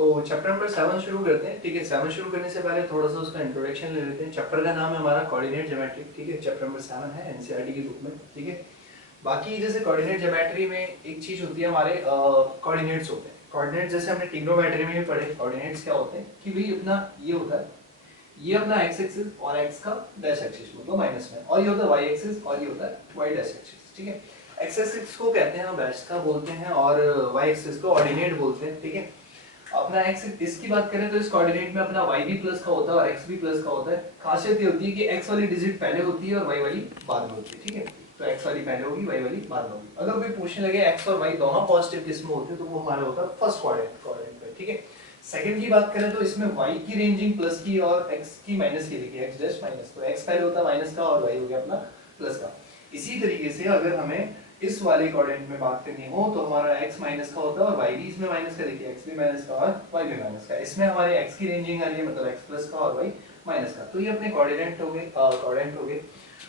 तो chapter number 7 शुरू करते हैं। ठीक है, 7 शुरू करने से पहले थोड़ा सा उसका इंट्रोडक्शन ले लेते हैं। चैप्टर का नाम है हमारा कोऑर्डिनेट ज्योमेट्री। ठीक है, चैप्टर नंबर 7 है एनसीईआरटी की बुक में। ठीक है, बाकी जैसे कोऑर्डिनेट ज्योमेट्री में एक चीज होती है हमारे कोऑर्डिनेट्स होते हैं। कोऑर्डिनेट जैसे हमने ट्रिग्नोमेट्री में भी पढ़े, कोऑर्डिनेट्स क्या होते हैं कि भाई अपना ये होता है, ये अपना एक्स एक्सिस और एक्स का डैश एक्सिस मतलब माइनस में, और ये होता है वाई एक्सिस और ये होता है वाई डैश एक्सिस। ठीक है, एक्स एक्सिस को कहते हैं हम डैश का बोलते हैं और वाई एक्सिस को ऑर्डिनेट बोलते हैं। ठीक है, अपना एक्स इसकी बात करें तो इस कोऑर्डिनेट में अपना y भी प्लस का होता है और x भी प्लस का होता है। खासियत ये होती है कि x वाली डिजिट पहले होती है और y वाली बाद में होती है। ठीक है, तो x वाली पहले होगी, y वाली बाद में होगी। अगर कोई पूछने लगे x और y दोनों पॉजिटिव किस में होते हैं तो वो हमारा होता है फर्स्ट कोऑर्डिनेट पे। ठीक है, सेकंड की बात करें तो इसमें y की रेंजिंग प्लस की और x की माइनस की लिखी है, x डैश माइनस, तो x पहले होता है माइनस का और y हो गया अपना प्लस का। इसी तरीके से अगर हमें इस वाले कोऑर्डिनेट में बात करनी हो तो हमारा x माइनस का होता है और y भी इसमें माइनस का, देखिए x भी माइनस का और y भी माइनस का। इसमें हमारे x की रेंजिंग आ रही है मतलब x प्लस का और y माइनस का। तो ये अपने कोऑर्डिनेट हो गए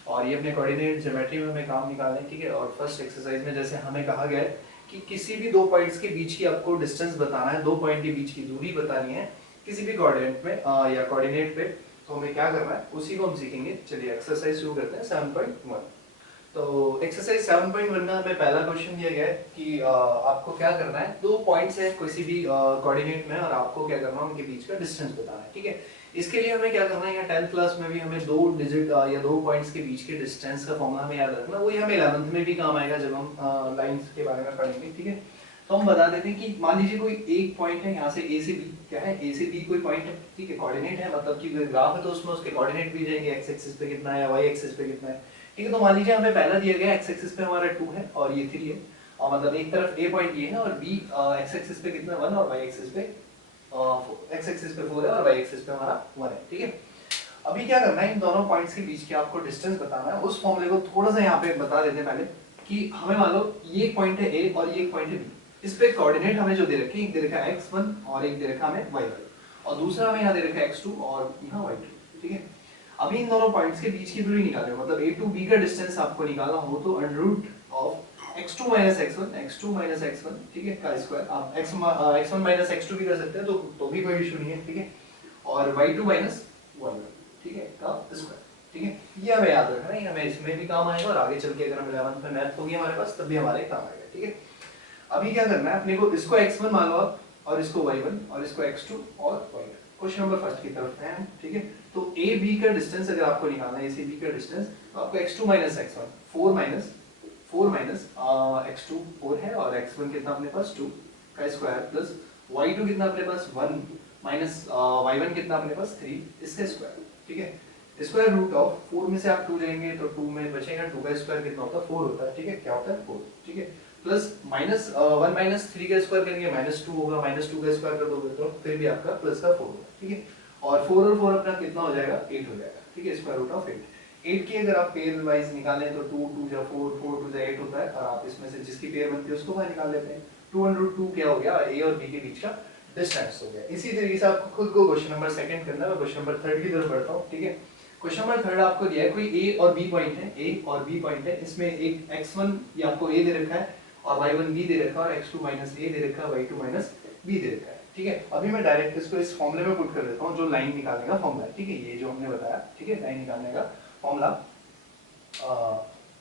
और ये अपने कोऑर्डिनेट ज्योमेट्री में हमें काम निकालना है। ठीक है, और फर्स्ट एक्सरसाइज में जैसे हमें कहा गया है कि किसी भी दो पॉइंट्स के बीच की आपको डिस्टेंस बताना है, दो पॉइंट के बीच की दूरी बतानी है किसी भी कोऑर्डिनेट में या कोऑर्डिनेट पे, तो हमें क्या करना है उसी को हम सीखेंगे। चलिए एक्सरसाइज शुरू करते हैं 7.1। तो एक्सरसाइज 7.1 में हमें पहला क्वेश्चन दिया गया है कि आपको क्या करना है, दो पॉइंट्स है किसी भी कोऑर्डिनेट में और आपको क्या करना है उनके बीच का डिस्टेंस बताना है। ठीक है, इसके लिए हमें क्या करना है, या 10th क्लास में भी हमें दो डिजिट या दो पॉइंट्स के बीच के डिस्टेंस का फॉर्मूला हमें याद रखना, वही हमें 11th में भी काम आएगा जब हम लाइंस के बारे में पढ़ेंगे। ठीक है, तो हम बता देते हैं कि मान लीजिए कोई एक पॉइंट है यहाँ से ए से बी, क्या है ए से बी कोई पॉइंट है। ठीक है, कोऑर्डिनेट है मतलब कि ग्राफ है तो उसमें उसके कोऑर्डिनेट भी जाएंगे, एक्स एक्सिस पे कितना है, वाई एक्सिस पे कितना है। ठीक है, तो मान लीजिए हमें पहला दिया गया एक्स एक्सिस पे हमारा 2 है और ये 3 है, और मतलब एक तरफ ए पॉइंट ये है और बी एक्स एक्सिस पे कितना 1 और वाई एक्सिस पे एक्स एक्सिस पे 4 है और वाई एक्सिस पे हमारा 1 है। ठीक है, अभी क्या करना है, इन दोनों पॉइंट्स के बीच के आपको डिस्टेंस बताना है। उस फॉर्मूले को थोड़ा सा यहाँ पे बता देते हैं पहले कि हमें मान लो ये एक पॉइंट है ए और ये एक पॉइंट है बी, इस पे कोऑर्डिनेट हमें जो दे रखे हैं, एक दे रखा है x1 और एक दे रखा है हमें y1 और दूसरा हमें यहाँ दे रखा है x2 और यहाँ y2। ठीक है, अभी इन दोनों पॉइंट्स के बीच की दूरी निकालनी है, मतलब a to b का डिस्टेंस आपको निकालना हो तो √ ऑफ x2 - x1 ठीक है का स्क्वायर, आप x1 - x2 भी कर सकते हैं तो भी कोई इशू नहीं है। ठीक है, और y2 - y1 ठीक है का स्क्वायर। ठीक है, ये हमें याद रखना है, हमें इसमें भी काम आएगा और आगे चल के अगर हम 11th में मैथ होगी हमारे पास तब भी हमारे काम आएगा। ठीक है, अभी क्या करना है अपने को, इसको x1 मान लो आप और इसको y1 और इसको x2 और y1। क्वेश्चन नंबर फर्स्ट की तरफ है। ठीक है, तो a b का डिस्टेंस अगर आपको निकालना है, a से b का डिस्टेंस, तो आपको x2 - x1 4 माइनस x2 4 है और x1 कितना अपने पास 2 का स्क्वायर प्लस y2 कितना अपने पास 1 माइनस y1 कितना अपने पास 3 इसका स्क्वायर। ठीक है, स्क्वायर रूट ऑफ 4 में से आप 2 लेंगे तो 2 में बचेगा, 2 का स्क्वायर कितना होता है 4 होता है। ठीक है, क्या होता है 4। ठीक है, प्लस -1 - 3 का स्क्वायर करेंगे -2 होगा, -2 का स्क्वायर कर दोगे तो फिर भी आपका प्लस का 4 होगा। ठीक है, और 4 और 4 अपना कितना हो जाएगा 8 हो जाएगा। ठीक है, स्क्वायर रूट ऑफ 8 की अगर आप पेयर वाइज निकालें तो 2 2 जा 4 4 2 जा 8 होता है, और आप इसमें से जिसकी पेयर बनती है उसको बाहर निकाल लेते हैं। 2 √2 क्या हो गया, a और b के बीच का डिस्टेंस हो गया। इसी तरीके से आपको खुद को क्वेश्चन नंबर सेकंड करना है। मैं क्वेश्चन नंबर थर्ड की तरफ बढ़ता हूँ। ठीक है, क्वेश्चन नंबर थर्ड आपको दिया है कोई a और b पॉइंट है, a और b पॉइंट है, इसमें एक x1 ये आपको a दे रखा है और y1 b दे रखा है और x2 - a दे रखा है, y2 - b दे रखा है। ठीक है, अभी मैं डायरेक्ट इसको इस फॉर्मूले में पुट कर देता हूँ जो लाइन निकालने का फॉर्मूला है। ठीक है, ये जो हमने बताया, ठीक है, लाइन निकालने का फॉर्मूला,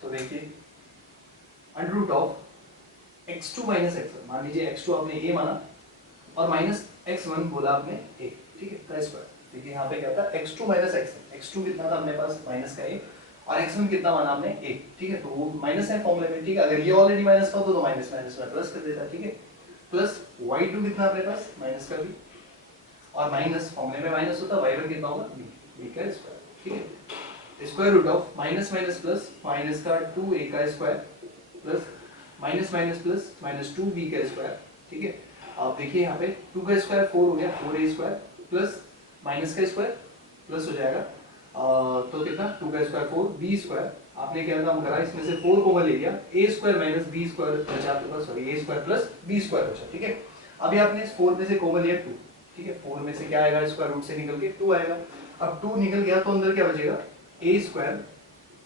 तो देखिए √ ऑफ x2 - x1, मान लीजिए x2 आपने a माना और -x1 बोला आपने a। ठीक है, का स्क्वायर, देखिए यहाँ पे क्या था x2 - x1, x2 कितना था अपने पास माइनस का a और x1 कितना माना आपने a। ठीक है, तो वो माइनस है फॉर्मूले में। ठीक है, अगर ये ऑलरेडी माइनस का होता तो माइनस में प्लस कर देता। ठीक है, प्लस y2 कितना अपने पास माइनस का b और माइनस फॉर्मूले में माइनस होता, y1 कितना होगा b का स्क्वायर। ठीक है, square root of minus plus minus का 2a का square plus minus plus -2b का स्क्वायर। ठीक है, आप देखिए यहाँ पे 2 का स्क्वायर 4 हो गया, 4a स्क्वायर प्लस माइनस का स्क्वायर प्लस हो जाएगा, तो कितना 2 का स्क्वायर 4 b स्क्वायर, आपने क्या काम करा इसमें से 4 कॉमन ले लिया, a square minus b square बचा आपके पास, sorry a square plus b square बचा। ठीक है, अभी आपने इस 4 में से कॉमन लिया 2। ठीक है, 4 में से क्या आएगा, स्क्वायर रूट से निकल के 2 आएगा। अब 2 निकल गया तो अंदर क्या बचेगा a square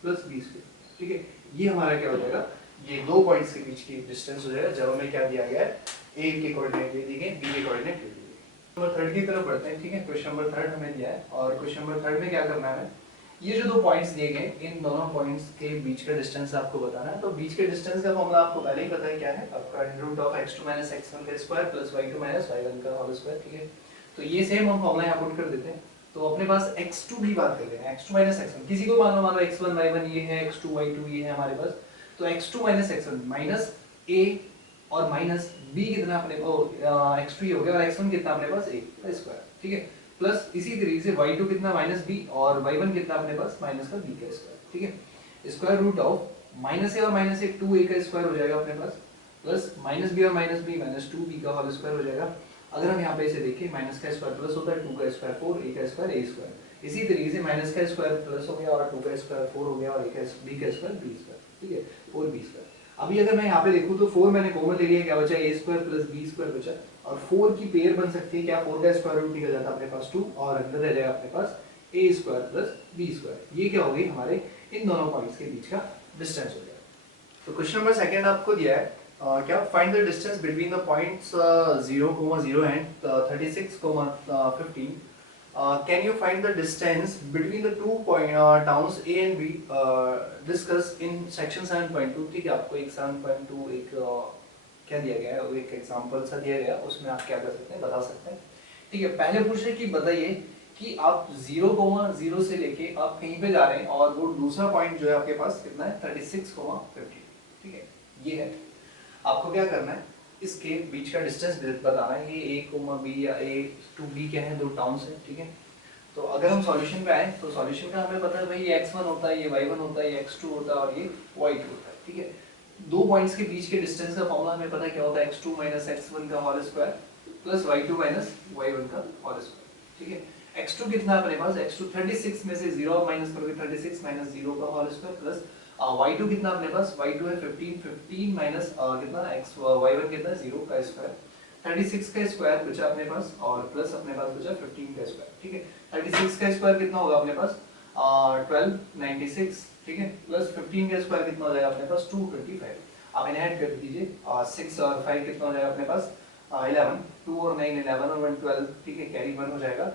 plus b square. ठीक है, ये हमारा क्या हो जाएगा, ये दो पॉइंट्स के बीच की डिस्टेंस हो जाएगा जब हमें क्या दिया गया है, a के कोऑर्डिनेट दे दिए गए, b के कोऑर्डिनेट दे दिए गए। नंबर थर्ड की तरफ बढ़ते हैं, ठीक है। क्वेश्चन नंबर थर्ड हमें दिया है और क्वेश्चन नंबर थर्ड में क्या करना है हमें, ये जो दो पॉइंट्स दिए गए इन दोनों पॉइंट्स के बीच का डिस्टेंस आपको बताना है। तो बीच के डिस्टेंस का फॉर्मूला आपको पहले ही पता है क्या है, आपका root of x2 minus x1 का square plus y2 minus y1 का होल स्क्वायर, ठीक है। तो ये सेम हम फॉर्मूला यहाँ पुट कर देते हैं। तो अपने पास x2 की बात कर रहे हैं, x2 माइनस x1, किसी को मानो x1 y1 ये है, x2 y2 ये है हमारे पास। तो x2 minus x1 minus a और माइनस b कितना अपने को x2 हो गया और x1 कितना अपने पास a का स्क्वायर, ठीक है। प्लस इसी तरीके से y2 कितना माइनस b और y1 कितना अपने पास माइनस का b का स्क्वायर, ठीक है। Square root of minus a और माइनस a 2a का स्क्वायर हो जाएगा अपने पास, प्लस माइनस b और माइनस b माइनस 2b का होल स्क्वायर हो जाएगा। अगर हम यहाँ पे इसे देखें, माइनस का स्क्वायर प्लस होता है, 2 का स्क्वायर 4, a का स्क्वायर a स्क्वायर। इसी तरीके से माइनस का स्क्वायर प्लस हो गया और 2 का स्क्वायर 4 हो गया और a का b का स्क्वायर b स्क्वायर, ठीक है, 4b स्क्वायर। अभी अगर मैं यहाँ पे देखूँ तो 4 मैंने कॉमन ले लिया, क्या बचा a square plus b square बचा, और 4 की पेयर बन सकती है क्या, 4 का स्क्वायर रूट निकल जाता है अपने पास 2 और अंदर रह जाएगा अपने पास a square plus b square. ये क्या हो गई हमारे इन दोनों पॉइंट्स के बीच का डिस्टेंस हो गया। तो क्वेश्चन नंबर सेकंड आपको दिया है क्या, find the distance between the points 0,0 and 36,15। Can you find the distance between the two towns A and B discussed in section 7.2, ठीक है। आपको एक 7.2 एक क्या दिया गया है, एक एग्जांपल सा दिया गया, उसमें आप क्या कर सकते हैं, बता सकते हैं, ठीक है। पहले पूछ रहे कि बताइए कि आप 0,0 से लेके आप कहीं पे जा रहे हैं और वो दूसरा पॉइंट जो है आपके पास कितना है 36,50, ठीक है। ये है, आपको क्या करना है, इसके बीच का डिस्टेंस बताना है। ये a, b या a to b क्या है, दो टाउन्स हैं, ठीक है। तो अगर हम सॉल्यूशन पे आए तो सॉल्यूशन का हमें पता है भाई ये x1 होता है, ये y1 होता है, ये x2 होता है और ये y2 होता है, ठीक है। दो पॉइंट्स के बीच के डिस्टेंस का फॉर्मूला हमें पता है क्या होता है, x2 माइनस x1 का whole square plus y2 minus y1 का होल स्क्वायर, ठीक है। x2 कितना अपने पास, x2 36 में से 0 माइनस करोगे 36 माइनस 0 का होल स्क्वायर प्लस y2 कितना अपने पास, y2 है 15 माइनस कितना x y1 कितना 0 का स्क्वायर, 36 का स्क्वायर बचा अपने पास और प्लस अपने पास बचा 15 का स्क्वायर, ठीक है। 36 का स्क्वायर कितना होगा अपने पास 1296, ठीक है, प्लस 15 का स्क्वायर कितना हो जाएगा अपने पास 225। आप इन्हें ऐड कर दीजिए, 6 और 5 कितना हो जाएगा अपने पास 11, 2 और 9 11 और 1 12, ठीक है, कैरी 1 हो जाएगा,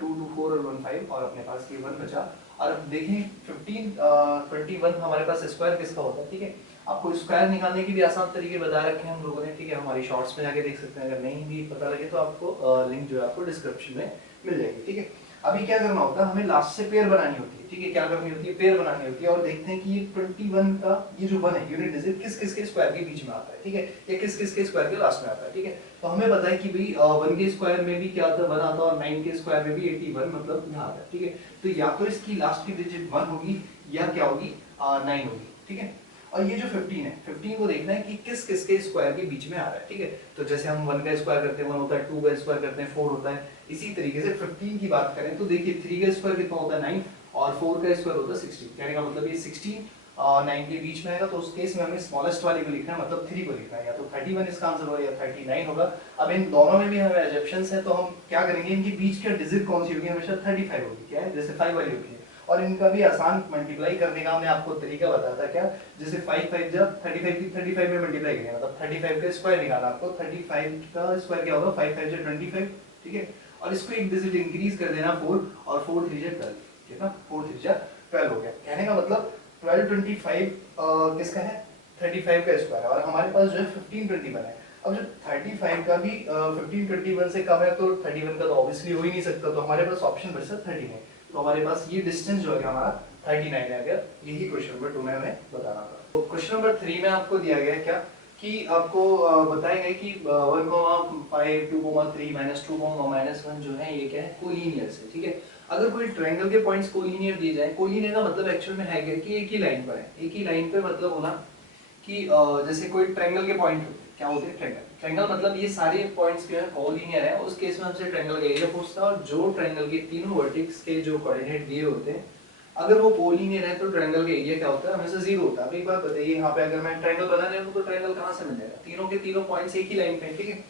2 2 4 और 1 5 और अपने पास ये 1 बचा। और अब देखिए 21 हमारे पास स्क्वायर किसका होता है, ठीक है। आपको स्क्वायर निकालने के भी आसान तरीके बता रखे हैं हम लोगों ने, ठीक है। हमारी शॉर्ट्स में जाके देख सकते हैं, अगर नहीं भी पता लगे तो आपको लिंक जो है आपको डिस्क्रिप्शन में मिल जाएगी, ठीक है। अभी क्या करना होता है, हमें लास्ट से पेयर बनानी होती है, ठीक है। क्या करनी होती है, पेयर बनानी होती है और देखते हैं कि ये 21 का ये जो 1 है यूनिट डिजिट किस किस के स्क्वायर के बीच में आता है, ठीक है, ये किस किस के स्क्वायर के लास्ट में आता है, ठीक है। तो हमें पता है कि भाई 1 के स्क्वायर में भी क्या आता है 1 आता है और 9 के स्क्वायर में भी 81 मतलब यहाँ आता है, ठीक है। तो या तो इसकी लास्ट की डिजिट 1 होगी या क्या होगी 9 होगी, ठीक है। और ये जो 15 है, 15 को देखना है कि किस किस के स्क्वायर के बीच में आ रहा है, ठीक है। तो जैसे हम 1 का स्क्वायर करते हैं 1 होता है, 2 का स्क्वायर करते हैं 4 होता है, इसी तरीके से 15 की बात करें तो देखिए 3 का स्क्वायर कितना होता है 9 और 4 का स्क्वायर होता है 16, कहने का मतलब ये 16 और 9 के बीच में आएगा। तो उस केस में हमें स्मॉलेस्ट वाले को लिखना है, मतलब 3 को लिखना है, या तो 31 इसका आंसर होगा या 39 होगा। अब इन दोनों में भी हमें एजम्पशंस है, तो हम क्या करेंगे, इनके बीच का डिजिट कौन सी होगी, हमेशा 35 होगी, क्या है, जैसे 5 वाली होगी। और इनका भी आसान मल्टीप्लाई करने का हमने आपको तरीका बताया था, क्या, जैसे 5 5 जब 35 की 35 में मल्टीप्लाई करेंगे, मतलब 35 का स्क्वायर निकालना आपको, 35 का स्क्वायर क्या होगा 5 5 जो 25, ठीक है। और इसको एक डिजिट इंक्रीज कर देना 4 और 4 3 12, ठीक है ना, 4 3 12 हो गया। कहने का मतलब 12 25 किसका है 35 का स्क्वायर है और हमारे पास जो है 15 21 है। अब जो 35 का भी 15 21 से कम है तो 31 का तो ऑब्वियसली हो ही नहीं सकता, तो हमारे पास ऑप्शन बचता 30 है। तो हमारे पास ये डिस्टेंस जो है हमारा 39 है। अगर यही क्वेश्चन नंबर 2 में हमें बताना था। तो क्वेश्चन नंबर 3 में आपको दिया गया है क्या कि आपको बताया गया कि 1,5 2,3 -2, -1 जो है ये क्या है कोलिनियर है, ठीक है। अगर कोई ट्रायंगल के पॉइंट्स कोलिनियर दिए जाए, कोलिनियर का मतलब एक्चुअल में है क्या कि एक ही लाइन पर है, एक ही लाइन पे मतलब होना कि जैसे कोई ट्रायंगल के पॉइंट होते हैं, क्या होते हैं ट्रायंगल, ट्रायंगल मतलब ये सारे पॉइंट्स जो है कोलिनियर है। उस केस में हमसे ट्रायंगल का एरिया पूछता है और जो ट्रायंगल के तीनों वर्टेक्स के जो कोऑर्डिनेट दिए होते हैं अगर वो कोलिनियर है तो ट्रायंगल का एरिया क्या होता है, हमेशा 0 होता है। अब एक बात बताइए, यहाँ पे अगर मैं ट्रायंगल बना रहा हूँ तो ट्रायंगल कहाँ से मिल जाएगा, तीनों के तीनों पॉइंट्स एक ही लाइन पे, ठीक है।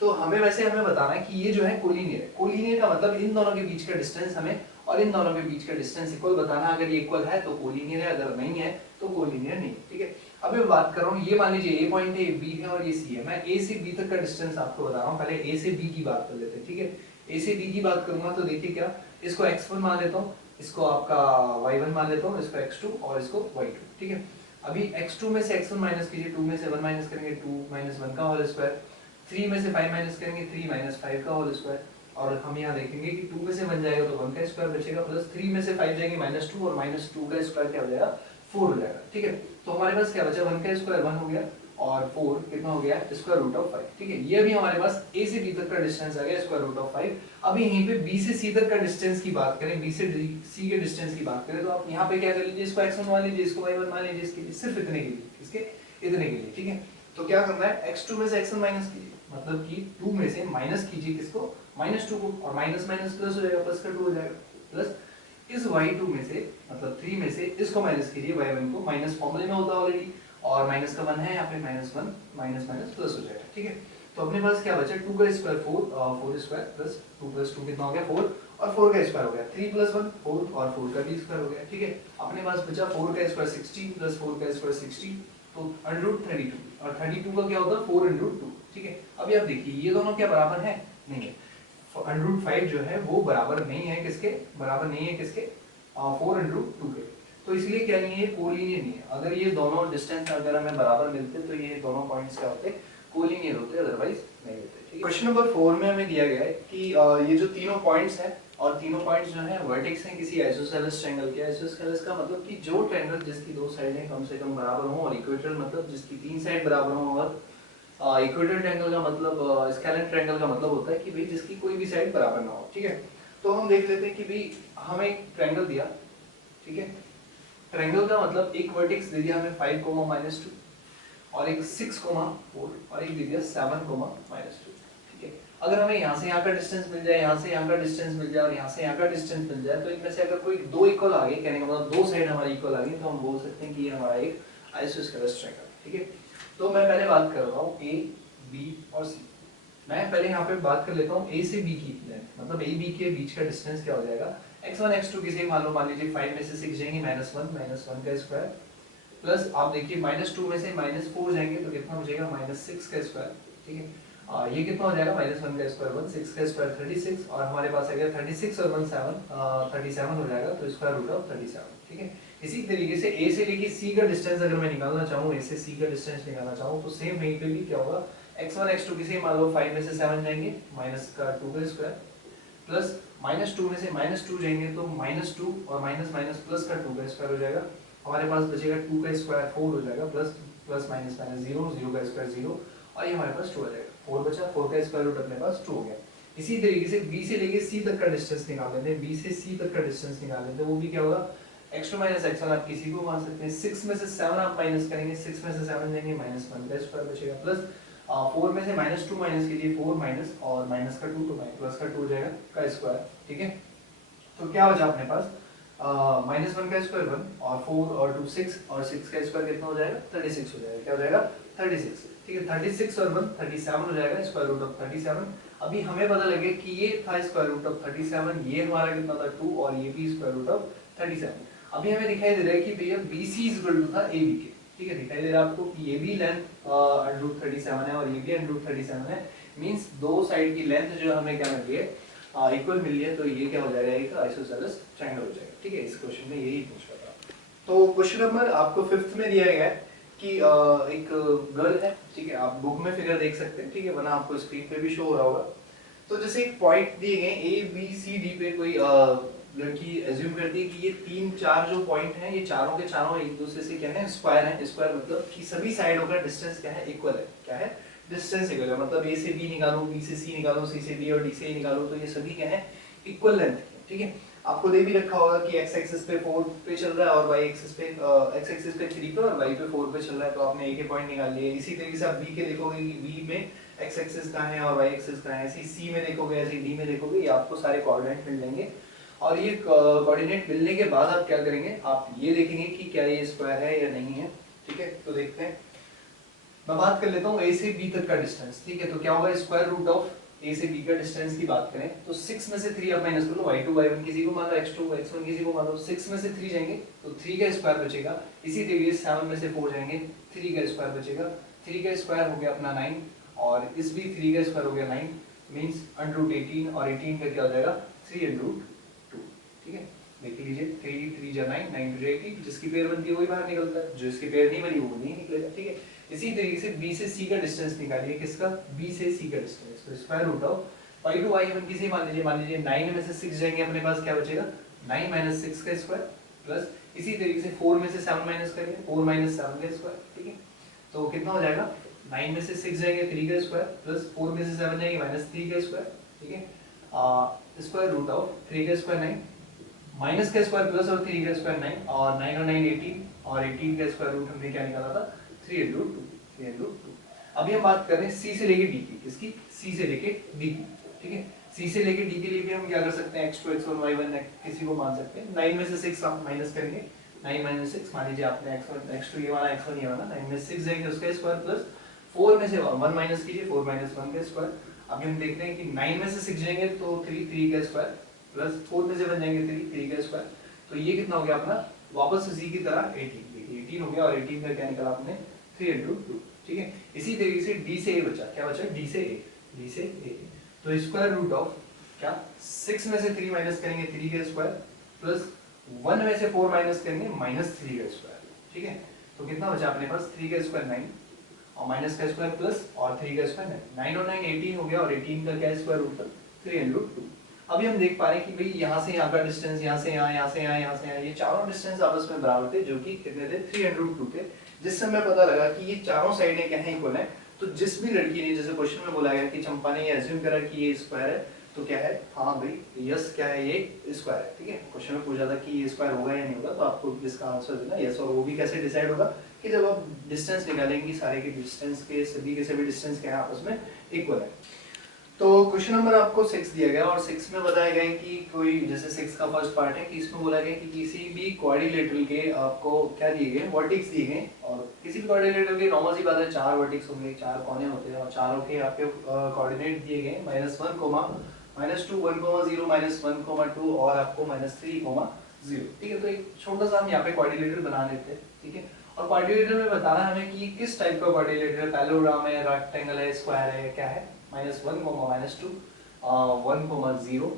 तो हमें बताना है कि ये जो है कोलिनियर है। कोलिनियर का मतलब इन दोनों के बीच का डिस्टेंस हमें और इन दोनों के बीच का डिस्टेंस इक्वल बताना। अगर ये इक्वल है तो कोलिनियर है, अगर नहीं है तो कोलिनियर नहीं, ठीक है। अब मैं बात कर रहा हूँ, ये मान लीजिए ए पॉइंट है, बी है और ये सी है। मैं ए से बी तक का डिस्टेंस आपको बता रहा हूँ, पहले ए से बी की बात कर लेते हैं, ठीक है। ए से बी की बात करूंगा तो देखिए क्या, इसको x1 मान लेता हूँ, इसको आपका y1 मान लेता हूँ, इसको x2 और इसको y2, ठीक है। अभी x2 में से x1 माइनस कीजिए, 2 में से 1 माइनस करेंगे 2 माइनस 1 का होल स्क्वायर, 3 में से 5 माइनस करेंगे 3 माइनस 5 का होल स्क्वायर, और हम यहाँ देखेंगे कि 2 में से 1 जाएगा तो 1 का स्क्वायर बचेगा, प्लस 3 में से 5 जाएंगे -2 और -2 का स्क्वायर क्या हो जाएगा 4 हो जाएगा, ठीक है। तो हमारे पास क्या बचा, 1 का स्क्वायर 1 हो गया और 4 कितना हो गया स्क्वायर रूट ऑफ 5, ठीक है। ये भी हमारे पास a से b तक का डिस्टेंस आ गया स्क्वायर रूट ऑफ 5। अभी यहीं पे b से c तक का डिस्टेंस की बात करें, b से c के डिस्टेंस की बात करें तो आप यहाँ पे क्या कर लीजिए, इसको x1 मान लीजिए, इसको y1 मान लीजिए, इसके लिए सिर्फ इतने के लिए, इसके इतने के लिए, ठीक है। तो क्या करना है, x2 में से x1 माइनस कीजिए, मतलब कि 2 में से माइनस कीजिए किसको, -2 को, और माइनस माइनस प्लस हो जाएगा, प्लस का 2 हो जाएगा, प्लस इस y2 में से मतलब 3 में से इसको माइनस कीजिए y1 को, माइनस फॉर्मूले में होता है ऑलरेडी, और माइनस का 1 है यहाँ पे, -1 माइनस माइनस प्लस हो जाएगा, ठीक है। तो अपने पास क्या बचा, 2 का स्क्वायर 4 स्क्वायर प्लस 2 प्लस 2 कितना हो गया 4, और 4 का स्क्वायर हो गया 3 प्लस 1 4, और 4 का भी स्क्वायर हो गया, ठीक है। अपने पास बचा 4 का स्क्वायर 16 प्लस 4 का स्क्वायर 16, तो √32, और 32 का क्या होता है 4 × 2, ठीक है। अभी आप देखिए ये दोनों क्या बराबर है, नहीं है, √5 जो है वो बराबर नहीं है किसके, बराबर नहीं है किसके, 4 × 2 के। तो इसलिए क्या नहीं है, कोलिनियर नहीं है। अगर ये दोनों डिस्टेंस अगर हमें बराबर मिलते तो ये दोनों पॉइंट्स क्या होते, कोलिनियर होते, अदरवाइज नहीं होते, ठीक है। क्वेश्चन नंबर 4 में हमें दिया गया है कि ये जो तीनों पॉइंट्स हैं, और तीनों पॉइंट्स जो हैं वर्टेक्स हैं किसी आइसोसेलेस ट्रायंगल के। आइसोसेलेस का मतलब कि जो ट्रायंगल जिसकी दो साइडें कम से कम बराबर हों, और इक्वेटर मतलब जिसकी 3 साइड बराबर हों, और इक्वेटर ट्रायंगल का मतलब स्केलेन ट्रायंगल का मतलब होता है कि भाई जिसकी कोई भी साइड बराबर ना हो, ठीक है। तो हम देख लेते हैं कि भाई हमें एक ट्रायंगल दिया, ठीक है। ट्रायंगल का मतलब एक वर्टेक्स दे दिया हमें 5, -2, और एक 6, 4, और एक दे दिया 7, -2, ठीक है। अगर हमें यहाँ से यहाँ का डिस्टेंस मिल जाए, यहाँ से यहाँ का डिस्टेंस मिल जाए, और यहाँ से यहाँ का डिस्टेंस मिल जाए, तो इनमें से अगर कोई दो इक्वल आ गए, कहने का मतलब दो साइड हमारी इक्वल आ गई, तो हम बोल सकते हैं कि ये हमारा एक आइसोस्केलेस ट्रायंगल, ठीक है। तो मैं पहले बात कर रहा हूँ ए, बी और सी। मैं पहले यहाँ पे बात कर लेता हूँ ए से बी की लेंथ, मतलब ए बी के बीच का डिस्टेंस क्या हो जाएगा, x1 x2 किसी मान लीजिए 5 में से 6 जाएंगे -1 का स्क्वायर, प्लस आप देखिए -2 में से -4 जाएंगे तो कितना हो जाएगा -6 का स्क्वायर, ठीक है। ये कितना हो जाएगा -1 का स्क्वायर 1, 6 का स्क्वायर 36, और हमारे पास आ गया 36 और 1 7, 37 हो जाएगा, तो स्क्वायर रूट ऑफ 37, ठीक है। इसी तरीके से ए से लेके सी का डिस्टेंस अगर मैं निकालना चाहूँ, ए से सी का डिस्टेंस निकालना चाहूँ, तो सेम वहीं पे भी क्या होगा, x1 x2 किसी मान लो 5 में से 7 जाएंगे, माइनस का 2 का स्क्वायर, प्लस -2 में से -2 जाएंगे तो -2 और माइनस माइनस प्लस का 2 का स्क्वायर हो जाएगा, हमारे पास बचेगा 2 का स्क्वायर 4 हो जाएगा, प्लस प्लस माइनस माइनस 0, 0 का स्क्वायर 0, और ये हमारे पास 2 आ जाएगा, 4 बचा, 4 का स्क्वायर रूट अपने पास 2 हो गया। इसी तरीके से b से लेके c तक का डिस्टेंस निकाल लेते हैं, b से c तक का डिस्टेंस निकाल लेते हैं, वो भी क्या होगा, x2 x1 आप किसी को मान सकते हैं, 6 में से 7 आप माइनस करेंगे, 6 में से 7 जाएंगे, -1 का स्क्वायर बचेगा, प्लस 4 में से -2 माइनस कीजिए, 4 माइनस और माइनस का 2 तो प्लस का 2 हो जाएगा का स्क्वायर, ठीक है। तो क्या बचा अपने पास, -1 का स्क्वायर 1, और 4 और 2 6, और 6 का स्क्वायर कितना हो जाएगा 36 हो जाएगा, क्या हो जाएगा 36, ठीक है। 36 और 1 37 हो जाएगा, स्क्वायर रूट ऑफ 37। अभी हमें पता लगे कि ये था स्क्वायर रूट ऑफ 37, ये हमारा कितना था 2, और ये भी स्क्वायर रूट ऑफ 37। अभी हमें दिखाई दे रहा है कि भैया BC इक्वल टू था AB के, ठीक है। दिखाई दे रहा है आपको कि ये भी लेंथ √37 है और ये भी √37 है, मींस दो साइड की लेंथ जो हमें क्या मिल रही है, इक्वल मिल रही है, तो ये क्या हो जाएगा, एक आइसोसेलेस ट्रायंगल हो जाएगा, ठीक है। इस क्वेश्चन में यही पूछा था। तो क्वेश्चन नंबर आपको 5th में दिया गया है कि एक गर्ल है, ठीक है, आप बुक में फिगर देख सकते हैं, ठीक है, वरना आपको स्क्रीन पे भी शो हो रहा होगा। तो जैसे एक पॉइंट दिए गए A B C D पे कोई लड़की एज्यूम करती है कि ये 3 4 जो पॉइंट हैं, ये चारों के चारों एक दूसरे से क्या है, स्क्वायर है। स्क्वायर मतलब कि सभी साइडों का डिस्टेंस क्या है, इक्वल है। क्या है, डिस्टेंस इक्वल है, मतलब A से B निकालो, B से C निकालो, C से D और D से A निकालो, तो ये सभी क्या है, इक्वल लेंथ, ठीक है। आपको दे भी रखा होगा कि x एक्सिस पे 4 पे चल रहा है और y एक्सिस पे 3 पे और y पे 4 पे चल रहा है, तो आपने a के पॉइंट निकाल लिए। इसी तरीके से आप b के देखोगे कि b में x एक्सिस कहां है और y एक्सिस कहां है, ऐसे c में देखोगे, ऐसे d में देखोगे, ये आपको सारे कोऑर्डिनेट मिल जाएंगे। और ये कोऑर्डिनेट मिलने के बाद आप क्या करेंगे, आप ये देखेंगे कि क्या ये स्क्वायर है या नहीं है, ठीक है। तो देखते हैं, मैं बात कर लेता हूँ a से b तक का डिस्टेंस, ठीक है। तो क्या होगा, स्क्वायर रूट ऑफ ए से बी का डिस्टेंस की बात करें तो 6 में से 3 आप माइनस कर लो, y2 y1 किसी को मान लो, x2 x1 किसी को मान लो, 6 में से 3 जाएंगे तो 3 का स्क्वायर बचेगा। इसी तरीके से 7 में से 4 जाएंगे, 3 का स्क्वायर बचेगा, 3 का स्क्वायर हो गया अपना 9, और इस भी 3 का स्क्वायर हो गया 9, मींस √18, और 18 का क्या हो जाएगा 3√2। ठीक है, देख लीजिए 3 3 जा 9, 9 2 18, जिसकी पेयर बनती है वही बाहर निकलता है, जो इसकी पेयर नहीं बनी वो नहीं निकलेगा। ठीक है, इसी तरीके से b से c का डिस्टेंस निकालिए, किसका, b से c का डिस्टेंस, तो square root of y2 y1 किसे मान लीजिए 9 में से 6 जाएंगे, अपने पास क्या बचेगा 9 - 6 का स्क्वायर, प्लस इसी तरीके से 4 में से 7 माइनस करेंगे, 4 - 7 का स्क्वायर। ठीक है, तो कितना हो जाएगा, 9 में से 6 जाएंगे 3 का स्क्वायर, प्लस 4 में से 7 जाएंगे -3 का स्क्वायर। ठीक है, स्क्वायर रूट ऑफ 3 का स्क्वायर 9, माइनस का स्क्वायर प्लस और 3 का स्क्वायर 9, और 9 और 9 18, और 18 का स्क्वायर रूट हमने क्या निकाला था 3√2। अभी हम बात कर रहे हैं सी से लेके डी की, किसकी, सी से लेके डी की। ठीक है, सी से लेके डी के लिए भी हम क्या कर सकते हैं, x2 x1 y1 किसी को मान सकते हैं। 9 में से 6 आप माइनस करेंगे, 9 - 6 मान लीजिए आपने x1 x2 ये वाला x1 ये वाला, 9 में 6 जाएंगे उसका स्क्वायर, प्लस 4 में से 1 माइनस कीजिए, 4 - 1 का स्क्वायर। अभी हम देख रहे हैं कि 9 में से 6 जाएंगे तो 3 का स्क्वायर, प्लस 4 में से 1 जाएंगे 3 का स्क्वायर, तो ये कितना हो गया अपना, वापस c की तरह 18 हो गया, और 18 का क्या निकाला आपने 3√2। ठीक है, इसी तरीके से d से a बचा, क्या बचा, d से a, तो स्क्वायर रूट ऑफ क्या, 6 में से 3 माइनस करेंगे 3 का स्क्वायर, प्लस 1 में से 4 माइनस करेंगे -3 का स्क्वायर। ठीक है, तो कितना बचा अपने पास 3 का स्क्वायर 9, और माइनस का स्क्वायर प्लस और 3 का स्क्वायर 9 और 9 18 हो गया, और 18 का क्या स्क्वायर रूट था 3√2। अभी हम देख पा रहे हैं कि भाई यहाँ से यहाँ का डिस्टेंस, यहाँ से यहाँ, यहाँ से यहाँ, यहाँ से यहाँ, ये चारों डिस्टेंस आपस में बराबर थे, जो कि कितने थे 3√2 थे। जिस समय पता लगा कि ये चारों साइडें क्या है, इक्वल है, तो जिस भी लड़की ने, जैसे क्वेश्चन में बोला गया कि चंपा ने ये एज्यूम करा कि ये स्क्वायर है, तो क्या है, हाँ भाई यस क्या है, ये स्क्वायर है। ठीक है, क्वेश्चन में पूछा था कि ये स्क्वायर होगा या नहीं होगा, तो आपको इसका आंसर देना यस, और वो भी कैसे डिसाइड होगा कि जब आप डिस्टेंस निकालेंगे, सारे के डिस्टेंस के सभी डिस्टेंस क्या है आपस में इक्वल है। तो क्वेश्चन नंबर आपको 6 दिया गया, और 6 में बताया गया कि कोई, जैसे 6 का फर्स्ट पार्ट है कि इसमें बोला गया कि किसी भी क्वाड्रिलेटरल के आपको क्या दिए गए, वर्टेक्स दिए गए, और किसी भी क्वाड्रिलेटरल के नॉर्मल सी बात है 4 वर्टेक्स होंगे, 4 कोने होते हैं, और चारों के आपके कोऑर्डिनेट दिए गए -1, -2, 1, 0, -1, 2, और आपको -3, 0। ठीक है, तो एक छोटा सा हम यहाँ पे क्वाड्रिलेटरल बना लेते हैं। ठीक है, और क्वाड्रिलेटरल में बताना है हमें कि किस टाइप का क्वाड्रिलेटरल है, पैरेललोग्राम है, रेक्टेंगल है, स्क्वायर है, क्या है, -1, -2, 1, 0,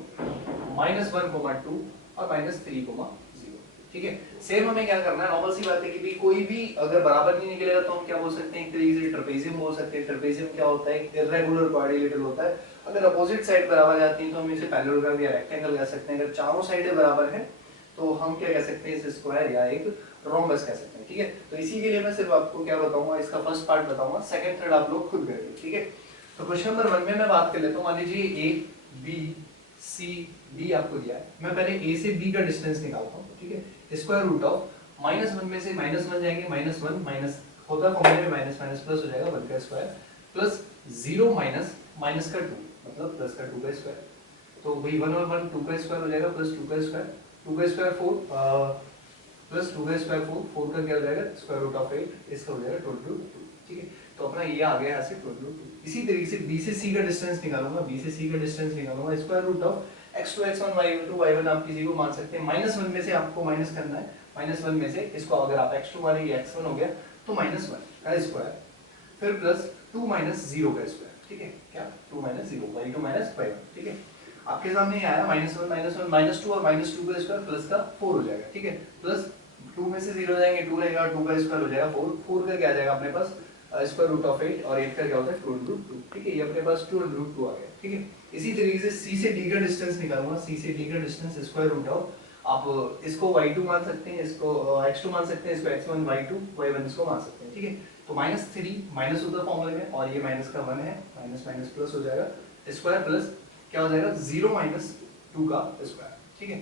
-1, 2, और -3, 0। ठीक है, सेम हमें क्या करना है, नॉर्मल सी बात है कि भी कोई भी अगर बराबर नहीं निकलेगा तो हम क्या बोल सकते हैं, एक तरीके से ट्रेपेजियम बोल सकते हैं। ट्रेपेजियम क्या होता है, एक इर्रेगुलर क्वाड्रिलेटरल होता है। अगर अपोजिट साइड बराबर जाती है तो हम इसे पैरेललोग्राम या रेक्टेंगल कह सकते हैं। अगर चारों साइडें बराबर है तो हम क्या कह सकते हैं, इसे स्क्वायर या एक रोम्बस कह सकते हैं। ठीक है, तो इसी के लिए मैं सिर्फ आपको क्या बताऊंगा, इसका फर्स्ट पार्ट बताऊंगा, सेकंड थर्ड आप लोग खुद करेंगे। ठीक है, तो क्वेश्चन नंबर 1 में मैं बात कर लेता हूँ। मान लीजिए ए बी सी डी आपको दिया है, मैं पहले ए से बी का डिस्टेंस निकालता हूँ। ठीक है, स्क्वायर रूट ऑफ -1 में से -1 जाएंगे, -1 माइनस होता है फॉर्मूले में माइनस माइनस प्लस हो जाएगा 1 का स्क्वायर, प्लस 0 माइनस का 2 मतलब प्लस का 2 का स्क्वायर, तो वही 1 और 1 2 का स्क्वायर हो जाएगा, प्लस 2 का स्क्वायर, 2 का स्क्वायर 4 प्लस 2 का स्क्वायर 4 का क्या हो जाएगा स्क्वायर रूट ऑफ 8, इसका हो जाएगा 22। ठीक है, तो अपना ये आ गया यहाँ से 22। इसी तरीके से b से c का डिस्टेंस निकालूंगा, b से c का डिस्टेंस निकालूंगा, square root of x2 x1 y2 y1 आप किसी को मान सकते हैं। -1 में से आपको माइनस करना है, -1 में से इसको अगर आप x2 मानेंगे x1 हो गया तो -1 का स्क्वायर, फिर प्लस 2 - 0 का स्क्वायर। ठीक है, क्या 2 - 0 y2 - y1। ठीक है, आपके सामने ये आया -1 -2 और -2 का स्क्वायर प्लस का 4 हो जाएगा। ठीक है, प्लस 2 में से 0 जाएंगे 2 रहेगा, 2 का स्क्वायर हो जाएगा 4, 4 का क्या आ जाएगा अपने पास स्क्वायर रूट ऑफ 8, और 8 का क्या होता है 2√2। ठीक है, ये अपने पास 2√2 आ गया। ठीक है, इसी तरीके से c से d का डिस्टेंस निकालूंगा, c से d का डिस्टेंस स्क्वायर रूट ऑफ आप इसको y2 मान सकते हैं, इसको x2 मान सकते हैं, इसको x1 y2 y1 इसको मान सकते हैं। ठीक है, तो -3 माइनस होता है फॉर्मूले में, और ये माइनस का 1 है, माइनस माइनस प्लस हो जाएगा स्क्वायर, प्लस क्या हो जाएगा 0 - 2 का स्क्वायर। ठीक है,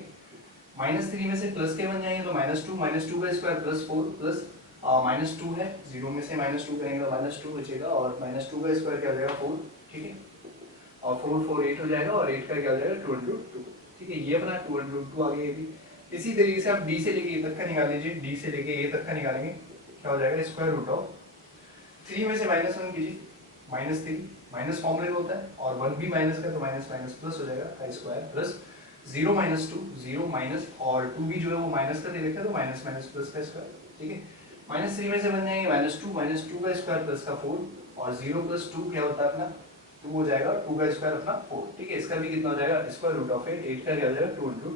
-3 में से प्लस के 1 जाएंगे तो -2 का स्क्वायर प्लस 4 प्लस -2 है, 0 में से -2 करेंगे तो -2 बचेगा, और -2 का स्क्वायर क्या हो जाएगा 4। ठीक है, और 4 4 8 हो जाएगा, और 8 का क्या हो जाएगा 2√2। ठीक है, ये अपना 2√2 आ गया। भी इसी तरीके से आप d से लेके a तक का निकाल लीजिए, d से लेके a तक का निकालेंगे क्या हो जाएगा स्क्वायर रूट ऑफ 3 में से -1 कीजिए -3 माइनस फॉर्मूले में होता है, और 1 भी माइनस का तो माइनस माइनस प्लस हो जाएगा का स्क्वायर प्लस 0 माइनस 2 0 माइनस और 2 भी जो है वो माइनस का दे रखा है तो माइनस माइनस प्लस का स्क्वायर, ठीक है। माइनस 3 में से बन जाएंगे माइनस 2 का स्क्वायर प्लस का 4 और 0 प्लस 2 क्या होता है अपना 2 हो जाएगा, 2 का स्क्वायर अपना 4, ठीक है। इसका भी कितना हो जाएगा स्क्वायर रूट ऑफ 8 का क्या हो जाएगा 2 × 2,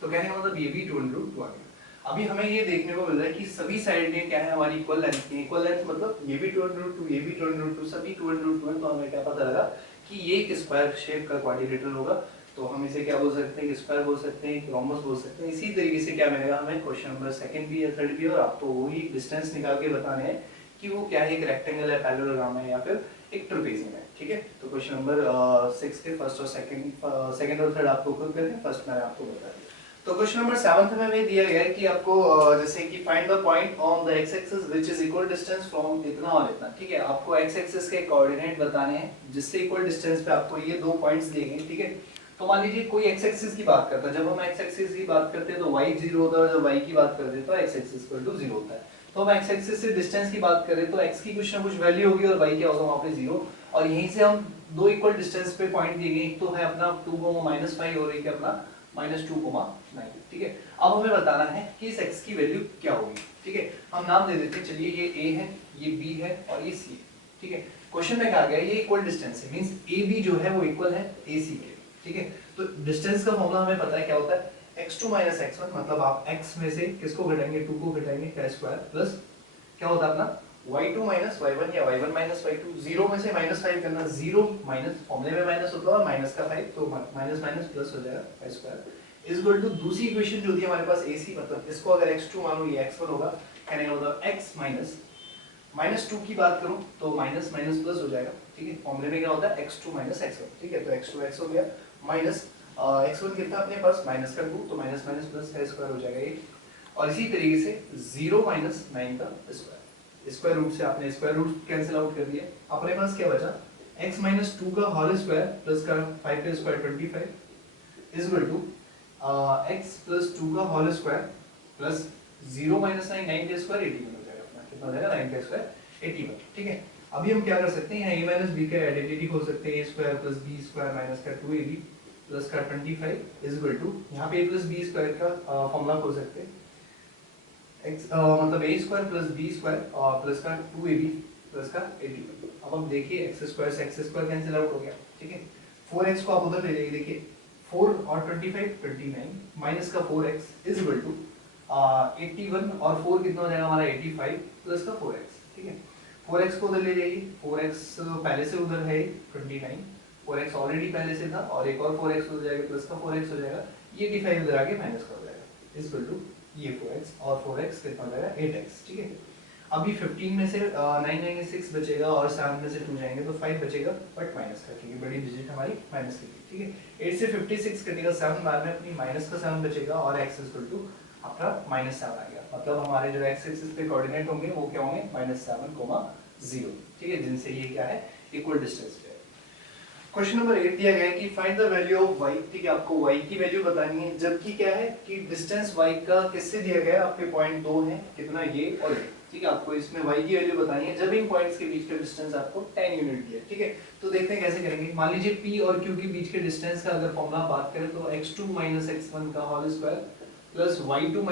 तो कहने का मतलब ये भी 2 × 2 आ गया। अभी हमें ये देखने को मिल रहा है कि सभी साइड में क्या है हमारी इक्वल लेंथ की, इक्वल लेंथ मतलब ये भी 2 × 2 ये भी 2 × 2 सभी 2 × 2 है, तो हमें क्या पता लगा कि ये एक स्क्वायर शेप का क्वाड्रिलेटरल होगा, तो हम इसे क्या बोल सकते हैं स्क्वायर बोल सकते हैं, रोम्बस बोल सकते हैं। इसी तरीके से क्या मिलेगा हमें क्वेश्चन नंबर सेकंड भी या थर्ड भी, और आपको वही डिस्टेंस निकाल के बताने हैं कि वो क्या है, एक रेक्टेंगल है, पैरेललोग्राम है या फिर एक ट्रेपेजियम है, ठीक है। तो क्वेश्चन नंबर 6 के फर्स्ट और सेकंड और थर्ड आपको खुद करने हैं, फर्स्ट मैंने आपको बता दिया। तो क्वेश्चन नंबर 7 में हमें दिया गया है कि आपको जैसे कि find the point on the x axis which is equal distance from इतना और इतना, ठीक है। आपको एक्स एक्सिस के कोऑर्डिनेट बताने हैं जिससे इक्वल डिस्टेंस पे आपको ये दो पॉइंट्स दिए गए, ठीक है। तो मान लीजिए कोई एक्स एक्सिस की बात करता है, जब हम एक्स एक्सिस की बात करते हैं तो y 0 होता है, और जब y की बात करते हैं तो x एक्सिस इक्वल टू 0 होता है। तो हम x एक्सिस से डिस्टेंस की बात करें तो x की कुछ ना कुछ वैल्यू होगी और y क्या होगा वहां पे 0, और यहीं से हम दो इक्वल डिस्टेंस पे पॉइंट दिए गए, एक तो है अपना 2, -5 और एक है अपना -2, 9, ठीक है। अब हमें बताना है कि इस x की वैल्यू क्या होगी, ठीक है। हम नाम दे देते हैं, चलिए ये a है, ये b है और ये c है, ठीक है। क्वेश्चन में कहा गया ये इक्वल डिस्टेंस है, मींस ab जो है वो इक्वल है ac के, ठीक है। तो डिस्टेंस का फॉर्मूला हमें पता है क्या होता है, x2 - x1, मतलब आप x में से किसको घटाएंगे 2 को घटाएंगे का स्क्वायर प्लस क्या होता है अपना y2 - y1 या y1 - y2, 0 में से -5 करना, 0 माइनस फॉर्मूले में माइनस होता है और माइनस का 5 तो माइनस माइनस प्लस हो जाएगा का स्क्वायर इज इक्वल टू दूसरी इक्वेशन जो दी हमारे पास ac, मतलब इसको अगर x2 मानो ये x1 होगा, कहने का मतलब x -2 की बात करूं तो माइनस माइनस प्लस हो जाएगा, ठीक है। फॉर्मूले में क्या होता है x2 - x1, ठीक है। तो x2 x हो गया माइनस x1 कितना अपने पास माइनस का 2, तो माइनस माइनस प्लस का स्क्वायर हो जाएगा 8, और इसी तरीके से 0 - 9 का स्क्वायर, स्क्वायर रूट से आपने स्क्वायर रूट कैंसिल आउट कर दिया, अपने पास क्या बचा x - 2 का होल स्क्वायर प्लस का 5 का square 25 is equal to x + 2 का होल स्क्वायर प्लस 0 - 9 9 का स्क्वायर 81 हो जाएगा अपना, कितना हो जाएगा 9 का स्क्वायर 81, ठीक है। अभी हम क्या कर सकते हैं, यहाँ a - b का आइडेंटिटी खोल सकते हैं, a² + b² माइनस का 2ab प्लस का 25 इज इक्वल टू, यहाँ पे a + b² का फॉर्मूला खोल सकते हैं, x मतलब a² + b² प्लस का 2ab प्लस का 81। अब आप देखिए x² से x² कैंसिल आउट हो गया, ठीक है। 4x को आप उधर ले जाइए, देखिए 4 और 25 29 माइनस का 4x इज इक्वल टू 81 और 4 कितना हो जाएगा हमारा 85 प्लस का 4x, ठीक है। 4x को उधर ले जाइए, 4x पहले से उधर है 29, 4x ऑलरेडी पहले से था और एक और 4x हो जाएगा प्लस का 4x हो जाएगा, ये 85 उधर आके माइनस का हो जाएगा इज इक्वल टू ये 4x और 4x कितना हो जाएगा 8x, ठीक है। अभी 15 में से 9 जाएंगे 6 बचेगा और 7 में से 2 जाएंगे तो 5 बचेगा, बट माइनस का क्योंकि बड़ी डिजिट हमारी माइनस की थी, ठीक है। 8 से 56 कटेगा, 7 बार में अपनी माइनस का 7 बचेगा और x इक्वल टू अपना -7 आ गया, मतलब हमारे जो x एक्सिस पे कोऑर्डिनेट होंगे वो क्या होंगे -7, 0, ठीक है, जिनसे ये क्या है इक्वल डिस्टेंस पे। क्वेश्चन नंबर 8 दिया गया है कि find the value of y, ठीक है। आपको y की वैल्यू बतानी है, जबकि क्या है कि डिस्टेंस y का किससे दिया गया है, आपके पॉइंट 2 है, कितना ये और ये, ठीक है। आपको इसमें y की वैल्यू बतानी है जब इन पॉइंट्स के बीच का डिस्टेंस आपको 10 यूनिट दिया है, ठीक है। तो देखते हैं कैसे करेंगे। मान लीजिए p और q के बीच के डिस्टेंस का अगर फॉर्मूला बात करें तो x2 - x1 का whole square plus y2 -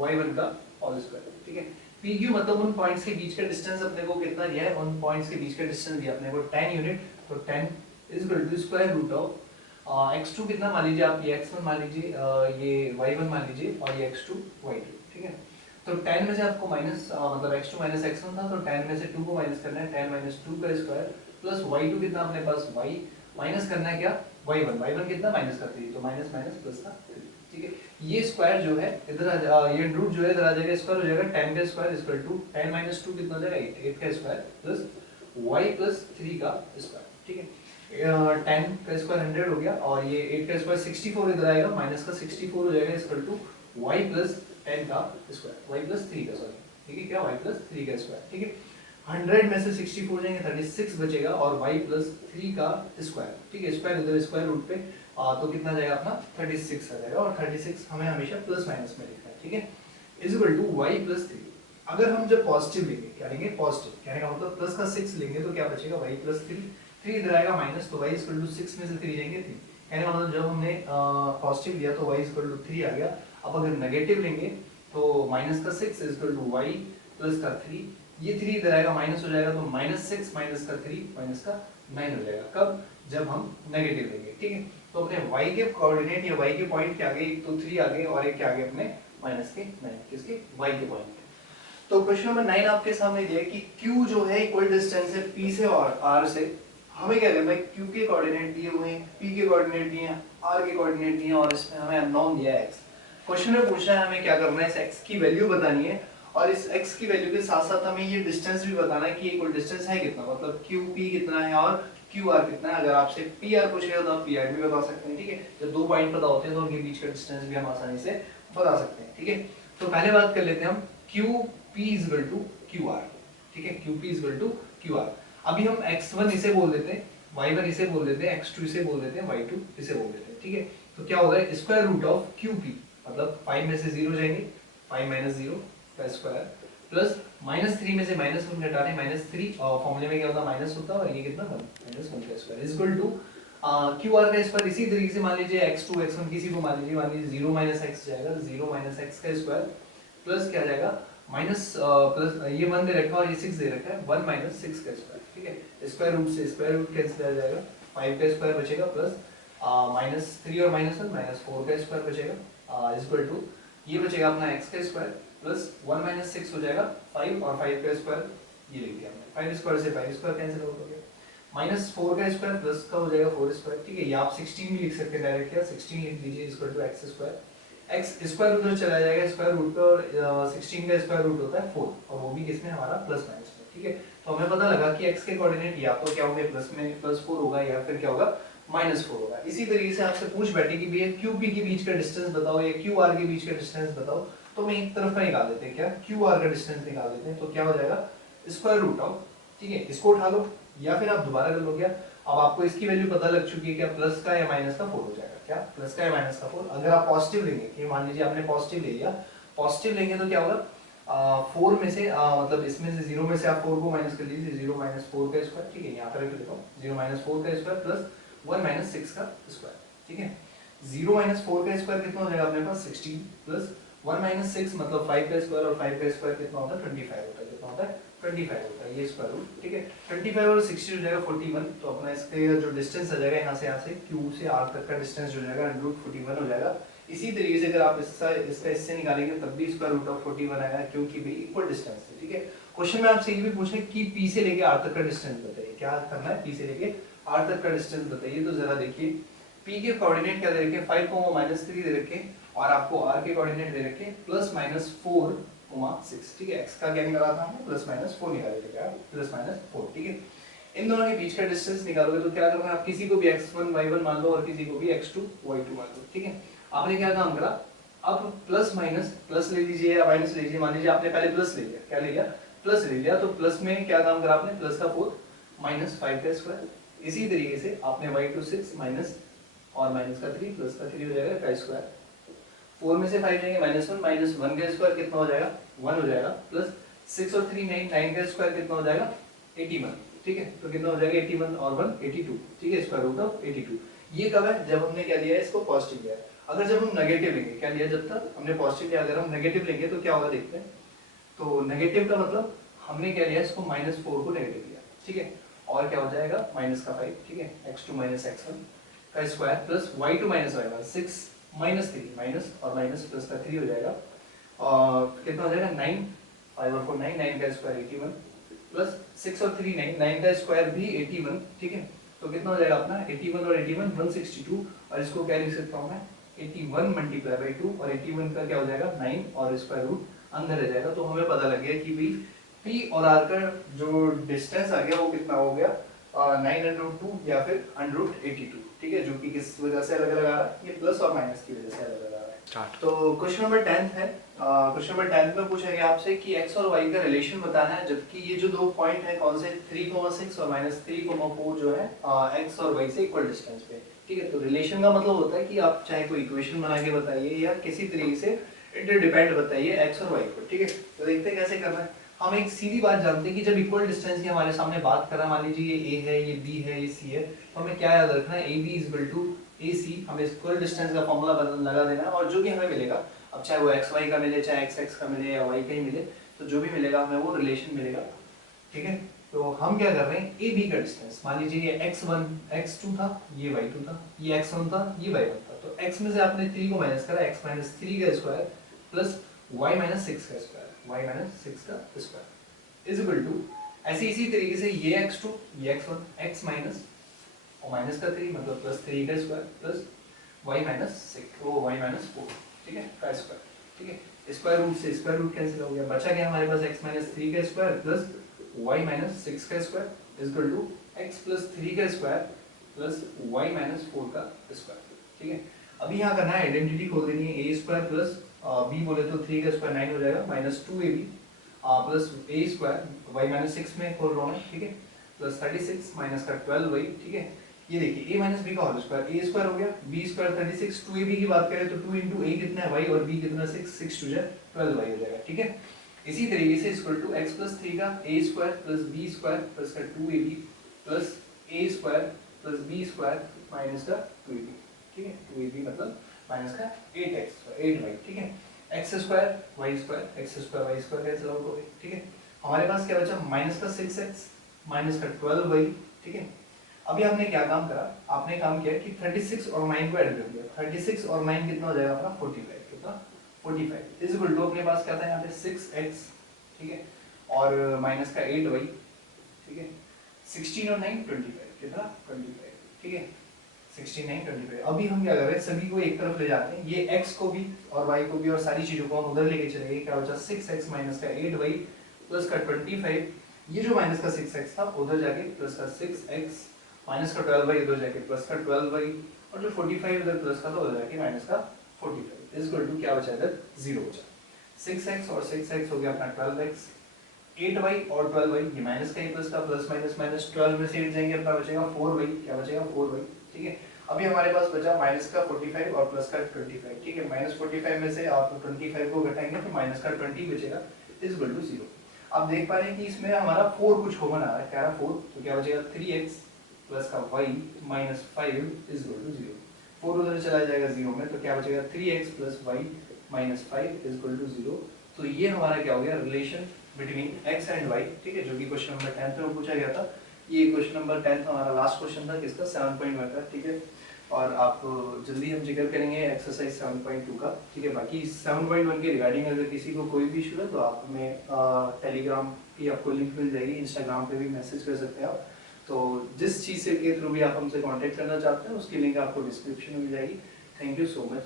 y1 का होल स्क्वायर, ठीक है। p q मतलब उन पॉइंट्स के बीच का डिस्टेंस अपने को कितना दिया है, उन पॉइंट्स के बीच का डिस्टेंस दिया अपने को 10 यूनिट, तो 10 is equal to square root of x2 कितना मान लीजिए आप, ये x1 मान लीजिए, ये y1 मान लीजिए और ये x2 y2, ठीक है। तो 10 में से आपको माइनस मतलब x2 - x1 था, तो 10 में से 2 को माइनस करना है, 10 - 2 का स्क्वायर प्लस y2 कितना अपने पास y माइनस करना है क्या y1 कितना माइनस का 3, तो माइनस माइनस प्लस का 3, ठीक है। ये स्क्वायर जो है इधर ये रूट जो है इधर आ जाएगा, स्क्वायर हो जाएगा 10 का स्क्वायर इज इक्वल टू 10 - 2 कितना हो जाएगा 8 का स्क्वायर प्लस y + 3 का स्क्वायर, ठीक है। 10 का स्क्वायर 100 हो गया और ये 8 का स्क्वायर 64 इधर आएगा, माइनस का 64 हो जाएगा इक्वल टू y + 10 का स्क्वायर, y + 3 का, सॉरी, ठीक है, क्या y + 3 का स्क्वायर, ठीक है। 100 में से 64 जाएंगे 36 बचेगा और y + 3 का स्क्वायर, ठीक है। स्क्वायर इधर स्क्वायर रूट पे तो कितना जाएगा अपना 36 आ जाएगा, और 36 हमें हमेशा प्लस माइनस में लिखना है, ठीक है, इज इक्वल टू y + 3। अगर हम जब पॉजिटिव लेंगे, क्या लेंगे पॉजिटिव, कहने का मतलब प्लस का 6 लेंगे तो क्या बचेगा y + 3, 3 इधर आएगा माइनस, तो y इक्वल टू 6 में से 3 जाएंगे 3, कहने का मतलब जब हमने पॉजिटिव लिया तो y इक्वल टू 3 आ गया। अब अगर नेगेटिव लेंगे तो माइनस का 6 इक्वल टू y प्लस का 3, ये 3 इधर आएगा माइनस हो जाएगा, तो माइनस 6 माइनस का 3 माइनस का 9 हो जाएगा। कब? जब हम नेगेटिव लेंगे, ठीक है। तो अपने y के कोऑर्डिनेट या y के पॉइंट के आगे एक तो 3 आ गए और एक के आगे अपने माइनस के 9, किसके? y के पॉइंट। तो क्वेश्चन नंबर 9 आपके सामने दिया है कि q जो है इक्वल डिस्टेंस है p से और r से। हमें क्या करना है, q के कोऑर्डिनेट दिए हुए हैं, p के कोऑर्डिनेट दिए हैं, r के कोऑर्डिनेट दिए हैं और इसमें हमें अननोन दिया है x। क्वेश्चन में पूछना है हमें क्या करना है, इस x की वैल्यू बतानी है और इस x की वैल्यू के साथ साथ हमें ये डिस्टेंस भी बताना है कि इक्वल डिस्टेंस है कितना, मतलब qp कितना है और qr कितना है। अगर आपसे pr पूछेगा तो आप pr भी बता सकते हैं, ठीक है। जब दो पॉइंट पता होते हैं तो उनके बीच का डिस्टेंस भी हम आसानी से बता सकते हैं, ठीक है। तो पहले बात कर लेते हैं हम qp इक्वल टू qr, ठीक है। qp equal to qr। अभी हम x1 इसे बोल देते हैं, y1 इसे बोल देते हैं, x2 इसे बोल देते हैं, y2 इसे बोल देते हैं, ठीक है। तो क्या होगा, स्क्वायर रूट ऑफ qp, मतलब 5 में से 0 जाएंगे, 5 माइनस 0 का स्क्वायर प्लस माइनस 3 में से माइनस 1 घटा रहे, माइनस 3 और फॉर्मूले में क्या होता है माइनस होता है और ये कितना 1 माइनस 1 का स्क्वायर इक्वल टू qr का स्क्वायर। इसी तरीके से मान लीजिए x2 x1 किसी को मान लीजिए 0 माइनस x जाएगा, 0 माइनस x का स्क्वायर प्लस क्या जाएगा माइनस प्लस ये 1 दे रखा है और ये 6 दे रखा है, 1 माइनस 6 का स्क्वायर, ठीक है। स्क्वायर रूट से स्क्वायर रूट कैंसिल हो जाएगा, 5 का स्क्वायर बचेगा प्लस माइनस 3 और माइनस 1 माइनस 4 का स्क्वायर बचेगा इक्वल टू ये बचेगा अपना x का स्क्वायर प्लस 1 माइनस 6 हो जाएगा 5 और 5 का स्क्वायर ये लिख दिया हमने, 5 स्क्वायर से 5 स्क्वायर कैंसिल आउट हो गया, माइनस 4 का स्क्वायर प्लस का हो जाएगा 4 स्क्वायर, ठीक है। ये आप 16 भी लिख सकते हैं डायरेक्ट, या 16 लिख दीजिए equal to x square. x square root उधर चला जाएगा, स्क्वायर रूट पे और 16 का स्क्वायर रूट होता है 4 और वो भी किसमें हमारा प्लस माइनस में, ठीक है। तो हमें पता लगा कि x के कोऑर्डिनेट या तो क्या होंगे प्लस में प्लस 4 होगा या फिर क्या होगा माइनस 4 होगा। इसी तरीके से आपसे पूछ बैठे कि भैया qp के बीच का डिस्टेंस बताओ या qr के बीच का डिस्टेंस बताओ, तो मैं एक तरफ का निकाल देते हैं, क्या qr का डिस्टेंस निकाल देते हैं, तो क्या हो जाएगा स्क्वायर रूट ऑफ, ठीक है, इसको उठा लो या फिर आप दोबारा कर लो। क्या अब आपको इसकी वैल्यू पता लग चुकी है, क्या प्लस का या माइनस का 4 हो जाएगा, क्या प्लस का या माइनस का 4। अगर आप पॉजिटिव लेंगे, कि मान लीजिए आपने पॉजिटिव ले लिया, पॉजिटिव लेंगे तो क्या होगा 4 में से मतलब इसमें से 0 में से आप 4 को माइनस कर लीजिए, 0 माइनस 4 का स्क्वायर, ठीक है, यहाँ पर रख लेता हूँ 0 माइनस 4 का स्क्वायर प्लस 1 माइनस 6 का स्क्वायर, ठीक है। 0 माइनस 4 का स्क्वायर कितना हो जाएगा अपने पास 16 प्लस 1 माइनस 6 मतलब 5 का स्क्वायर और 5 का स्क्वायर कितना होता है 25 होता है, कितना होता है 25 होता है ये स्क्वायर रूट, ठीक है। 25 और 60 हो जाएगा 41, तो अपना इसके जो डिस्टेंस आ जाएगा यहाँ से Q से R तक का डिस्टेंस हो जाएगा √41 हो जाएगा। इसी तरीके से अगर आप इसका इससे निकालेंगे तब भी स्क्वायर रूट ऑफ 41 आएगा, क्योंकि भी इक्वल डिस्टेंस है, ठीक है। क्वेश्चन में आपसे ये भी पूछे कि P से लेके R तक का डिस्टेंस बताइए, क्या करना है P से लेके R तक का डिस्टेंस बताइए। तो जरा देखिए P के कोऑर्डिनेट क्या दे रखे 5, -3 दे रखे और आपको R के कोऑर्डिनेट दे रखे +-4, 6, ठीक है। x का क्या निकाला था हमने +-4 निकाले थे, क्या +-4, ठीक है। इन दोनों के बीच का डिस्टेंस निकालोगे तो क्या करना है, आप किसी को भी x1 y1 मान लो और किसी को भी x2 y2 मान लो, ठीक है। आपने क्या काम करा, अब प्लस माइनस प्लस ले लीजिए या माइनस ले लीजिए, मान लीजिए आपने पहले प्लस ले लिया, क्या ले लिया प्लस ले लिया, तो प्लस में क्या काम करा आपने प्लस का 4 -5 का स्क्वायर। इसी तरीके से आपने y2 6 माइनस और माइनस का 3 प्लस का 3 हो जाएगा का स्क्वायर, 4 में से 5 जाएंगे -1 का स्क्वायर कितना हो जाएगा 1 हो जाएगा प्लस 6 और 3 9 का स्क्वायर कितना हो जाएगा 81, ठीक है। तो कितना हो जाएगा 81 और 1 82, ठीक है, स्क्वायर रूट ऑफ 82। ये कब है, जब हमने क्या लिया है इसको पॉजिटिव लिया है। अगर जब हम नेगेटिव लेंगे, क्या लिया जब तक हमने पॉजिटिव लिया, अगर हम नेगेटिव लेंगे तो क्या होगा देखते हैं। तो नेगेटिव का मतलब हमने क्या लिया इसको -4 को नेगेटिव लिया, ठीक है, और क्या हो जाएगा माइनस का 5, ठीक है, x2 x1 का square plus y2 y1 6 -3 minus और माइनस प्लस का 3 हो जाएगा और कितना हो जाएगा 9, 5 और 4 9 का स्क्वायर 81 प्लस 6 और 3 9 का स्क्वायर भी 81, ठीक है। तो कितना हो जाएगा अपना 81 और 81 162 और इसको क्या लिख सकता हूँ मैं 81 मल्टीप्लाई बाई 2 और 81 का क्या हो जाएगा 9 और स्क्वायर रूट अंदर रह जाएगा। तो हमें पता लग गया कि भाई P और R का जो डिस्टेंस आ गया वो कितना हो गया 9√2 या फिर 182, ठीक है, जो कि किस वजह से अलग अलग आ रहा है, ये प्लस और माइनस की वजह से अलग अलग आ रहा है। तो क्वेश्चन नंबर 10 है, क्वेश्चन नंबर 10 में पूछा गया आपसे कि x और y का रिलेशन बताना है, जबकि ये जो दो पॉइंट है कौन से 3,6 और -3,4 जो है x और y से इक्वल डिस्टेंस पे, ठीक है। तो रिलेशन का मतलब होता है कि आप चाहे कोई इक्वेशन बना के बताइए या किसी तरीके से इंटरडिपेंडेंट बताइए x और y को, ठीक है। तो देखते हैं कैसे करना है। हम एक सीधी बात जानते हैं कि जब इक्वल डिस्टेंस की हमारे सामने बात कर रहा है, मान लीजिए ये ए है, ये बी है, ये सी है, तो हमें क्या याद रखना है, A B is equal to A C. हमें इक्वल डिस्टेंस का फॉर्मूला लगा देना है और जो भी हमें मिलेगा, अब चाहे वो एक्स वाई का मिले, चाहे एक्स एक्स का मिले या वाई का ही मिले, तो जो भी मिलेगा हमें वो रिलेशन मिलेगा। ठीक है, तो हम क्या कर रहे हैं, ए बी का डिस्टेंस, मान लीजिए ये x1 x2 था, ये y2 था, ये x1 था, ये y1 था, तो x में से आपने 3 को माइनस करा, x माइनस 3 का स्क्वायर प्लस y माइनस 6 का स्क्वायर, y माइनस 6 का स्क्वायर इज इक्वल टू, ऐसे इसी तरीके से ये x2 ये x1 x माइनस और माइनस का 3 मतलब प्लस 3 का स्क्वायर प्लस y माइनस 6 वो y माइनस 4, ठीक है, का स्क्वायर। ठीक है, स्क्वायर रूट से स्क्वायर रूट कैंसिल हो गया, बचा क्या हमारे पास x माइनस 3 का स्क्वायर प्लस y माइनस 6 का square is equal to x plus 3 का स्क्वायर प्लस y माइनस 4 का स्क्वायर। ठीक है, अभी यहाँ करना है, आइडेंटिटी खोल देनी है, a स्क्वायर प्लस b बोले तो 3 का स्क्वायर 9 हो जाएगा minus 2ab plus a square y minus 6 में खोल रहा हूँ मैं, ठीक है, प्लस 36 माइनस का 12y। ठीक है, ये देखिए a माइनस बी का होल स्क्वायर, a स्क्वायर हो गया, b स्क्वायर 36, 2ab की बात करें तो 2 इंटू a कितना है y और b कितना 6, 6 टू 12y हो जाएगा। ठीक है, इसी तरीके से इक्वल टू x प्लस 3 का a square plus b square plus का 2ab plus a square plus b square minus का 2ab। ठीक है, 2ab मतलब माइनस का 8y। ठीक है, x square y square, x square y square cancel out हो गए। ठीक है, हमारे पास क्या बचा, माइनस का 6x माइनस का 12y। ठीक है, अभी आपने क्या काम करा, आपने काम किया कि 36 और 9 को ऐड कर दिया, 36 और 9 कितना हो जाएगा अपना 45, कितना 45 इज इक्वल टू, अपने पास क्या था यहाँ पे 6x, ठीक है, और माइनस का 8y। ठीक है, 16 और 9 25, कितना 25। ठीक है, 16 9 25। अभी हम क्या कर रहे हैं, सभी को एक तरफ ले जाते हैं, ये x को भी और y को भी और सारी चीजों को हम उधर लेके चलेंगे, क्या बचा 6x माइनस का 8y प्लस का 25, ये जो माइनस का 6x था उधर जाके प्लस का 6x माइनस का 12y उधर जाके प्लस का 12y और जो 45 उधर प्लस का था उधर जाके माइनस का 45 इज इक्वल टू क्या बचा इधर 0 बचा। 6x और 6x हो गया अपना 12x, 8y और 12y ये माइनस का प्लस का प्लस माइनस माइनस 12 में से 8 जाएंगे, अपना बचेगा 4y, क्या बचेगा 4y। ठीक है, अभी हमारे पास बचा माइनस का 45 और प्लस का 25। ठीक है, माइनस 45 में से आप 25 को घटाएंगे तो माइनस का 20 बचेगा इज इक्वल टू 0। आप देख पा रहे हैं कि इसमें हमारा 4 कुछ कॉमन आ रहा है, क्या रहा 4, तो क्या बचेगा 3x प्लस का y minus 5 is equal to 0। 4 उधर चला जाएगा 0 में, तो क्या बचेगा 3x plus y minus 5 is equal to 0। तो ये हमारा क्या हो गया, relation between x and y। ठीक है, जो कि क्वेश्चन नंबर 10 में पूछा गया था। ये क्वेश्चन नंबर 10 हमारा लास्ट क्वेश्चन था किसका, 7.1 का। ठीक है, और आप जल्दी हम जिक्र करेंगे एक्सरसाइज 7.2 का। ठीक है, बाकी 7.1 के रिगार्डिंग अगर किसी को कोई भी इशू है तो आप हमें टेलीग्राम की आपको लिंक मिल जाएगी, इंस्टाग्राम पे भी मैसेज कर सकते हैं आप। तो जिस चीज़ से के थ्रू भी आप हमसे कांटेक्ट करना चाहते हैं उसकी लिंक आपको डिस्क्रिप्शन में मिल जाएगी। Thank you so much.